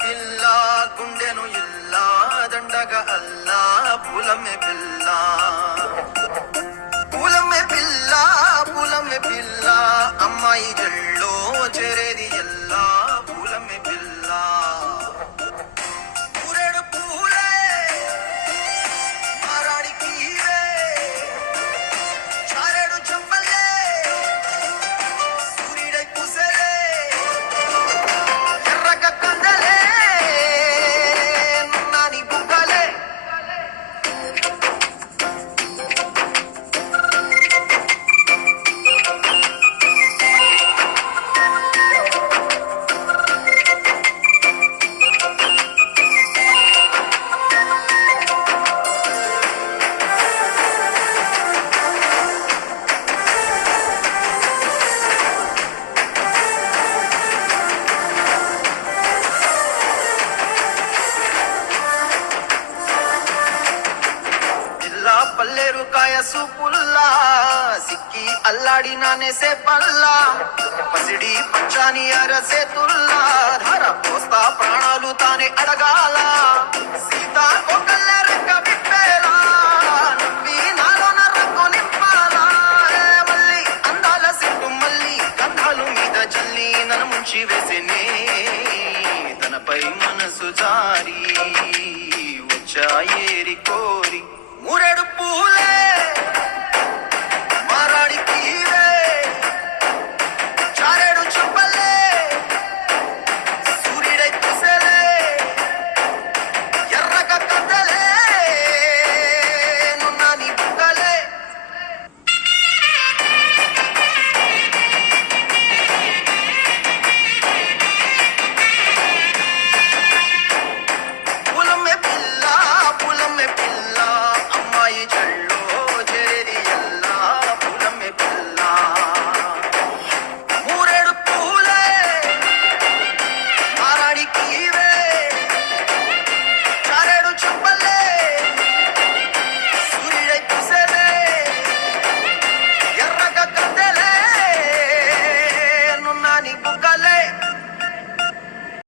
పిల్ల గుండెను ఇల్లా దండగ అల్లా పూలమ్మె పిల్ల పూలమ్మె పిల్ల అమ్మాయి జల్లో చేరేది ఎల్లా పూలమ్మె పిల్ల పూరేడు పూలే మారాడికి చారేడు చంపల్లే సూర్యుడై పూసలే ఎర్రగ కందలే నాని బుగ్గలే పల్లేరు కాయ సూపుల్లా సిక్కి అల్లాడి నానేసే పల్లా పసిడి పచ్చాని అరసేతుల్లా ధర పోస్తా ప్రాణాలు తానే అడగాల సీతా కొకల్ల రెక్క విప్పేలా నవ్వి నాలోన రంగు నింపాలా మళ్ళీ అందాల సిట్టు మళ్ళీ గంధాలు మీద జల్లి నన్ను ముంచి వేసే